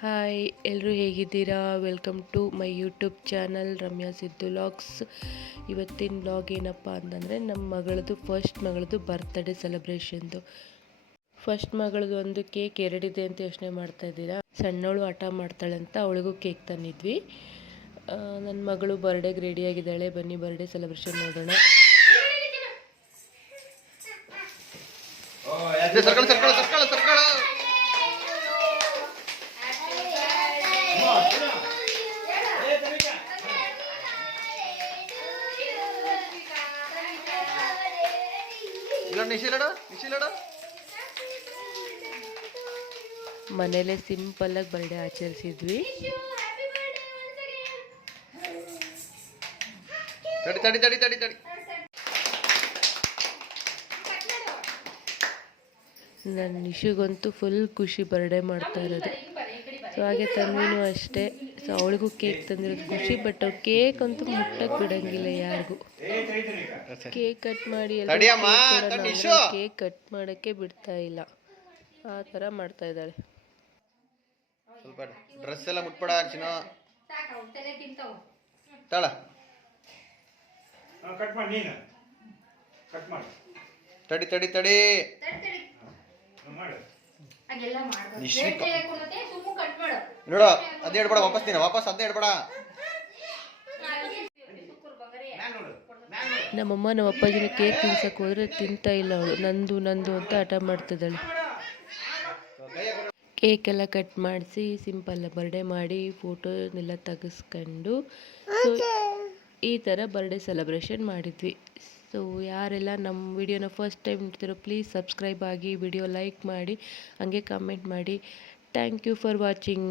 Hi, ಎಲ್ಲರೂ ಹೇಗಿದ್ದೀರಾ? Welcome to my YouTube channel Ramya Siddu vlogs. ಇವತ್ತಿನ ವ್ಲಾಗ್ ಏನಪ್ಪ ಅಂತಂದರೆ ನಮ್ಮ ಫಸ್ಟ್ ಮಗಳದು ಬರ್ತ್ಡೇ ಸೆಲೆಬ್ರೇಷನ್ದು. ಫಸ್ಟ್ ಮಗಳದು ಒಂದು ಕೇಕ್ ಎರಡಿದೆ ಅಂತ ಯೋಚನೆ ಮಾಡ್ತಾ ಇದ್ದೀರಾ? ಸಣ್ಣವಳು ಹಠ ಮಾಡ್ತಾಳೆ ಅಂತ ಅವಳಿಗೂ ಕೇಕ್ ತಂದಿದ್ವಿ. ನನ್ನ ಮಗಳು ಬರ್ಡೇಗೆ ರೆಡಿಯಾಗಿದ್ದಾಳೆ. ಬನ್ನಿ ಬರ್ಡೇ ಸೆಲೆಬ್ರೇಷನ್ ಮಾಡೋಣ. ಮನೇಲೆ ಸಿಂಪಲ್ ಆಗಿ ಬರ್ಡೇ ಆಚರಿಸಿದ್ವಿ. ನನ್ನ ನಿಶುಗಂತೂ ಫುಲ್ ಖುಷಿ ಬರ್ಡೇ ಮಾಡ್ತಾ ಇರೋದು. ಸೊ ಹಾಗೆ ತನ್ವಿನೂ ಅಷ್ಟೇ. ಸೊ ಅವಳಿಗೂ ಕೇಕ್ ತಂದಿರೋದು ಖುಷಿ. ಬಟ್ ಕೇಕ್ ಅಂತೂ ಮುಟ್ಟಕ್ಕೆ ಬಿಡಂಗಿಲ್ಲ ಯಾರಿಗೂ. ಕೇಕ್ ಕಟ್ ಮಾಡಿ ಕೇಕ್ ಕಟ್ ಮಾಡೋಕ್ಕೆ ಬಿಡ್ತಾ ಇಲ್ಲ. ಆ ಥರ ಮಾಡ್ತಾ ಇದ್ದಾಳೆ. ಸ್ವಲ್ಪ ಡ್ರೆಸ್ ಎಲ್ಲ ಮುಟ್ಬೇಡ ಚಿನ್ನ. ತಾಳ ಕಟ್ ಮಾಡಿ ನೀನು ಕಟ್ ಮಾಡಿ. ತಡಿ ತಡಿ ತಡಿ ನೋಡ. ಅದೇ ಹೇಳ್ಬೇಡ, ವಾಪಸ್ ನೀನು ವಾಪಸ್ ಅದೇ ಹೇಳ್ಬೇಡ. ನಮ್ಮಮ್ಮ ನಮ್ಮ ಅಪ್ಪಾಜಿನ ಕೇಕ್ ತಿನ್ಸಕ್ಕೆ ಹೋದ್ರೆ ತಿಂತಾ ಇಲ್ಲ ಅವಳು. ನಂದು ನಂದು ಅಂತ ಹಠ ಮಾಡ್ತಿದ್ದಾಳೆ. ಕೇಕ್ ಎಲ್ಲ ಕಟ್ ಮಾಡಿಸಿ ಸಿಂಪಲ್ ಬರ್ಡೇ ಮಾಡಿ ಫೋಟೋನೆಲ್ಲ ತೆಗೆಸ್ಕೊಂಡು ಸೊ ಈ ಥರ ಬರ್ಡೇ ಸೆಲೆಬ್ರೇಷನ್ ಮಾಡಿದ್ವಿ. ಸೊ ಯಾರೆಲ್ಲ ನಮ್ಮ ವಿಡಿಯೋನ ಫಸ್ಟ್ ಟೈಮ್ ನೋಡ್ತಿರೋ ಪ್ಲೀಸ್ ಸಬ್ಸ್ಕ್ರೈಬ್ ಆಗಿ, ವಿಡಿಯೋ ಲೈಕ್ ಮಾಡಿ, ಹಾಗೆ ಕಮೆಂಟ್ ಮಾಡಿ. Thank you for watching.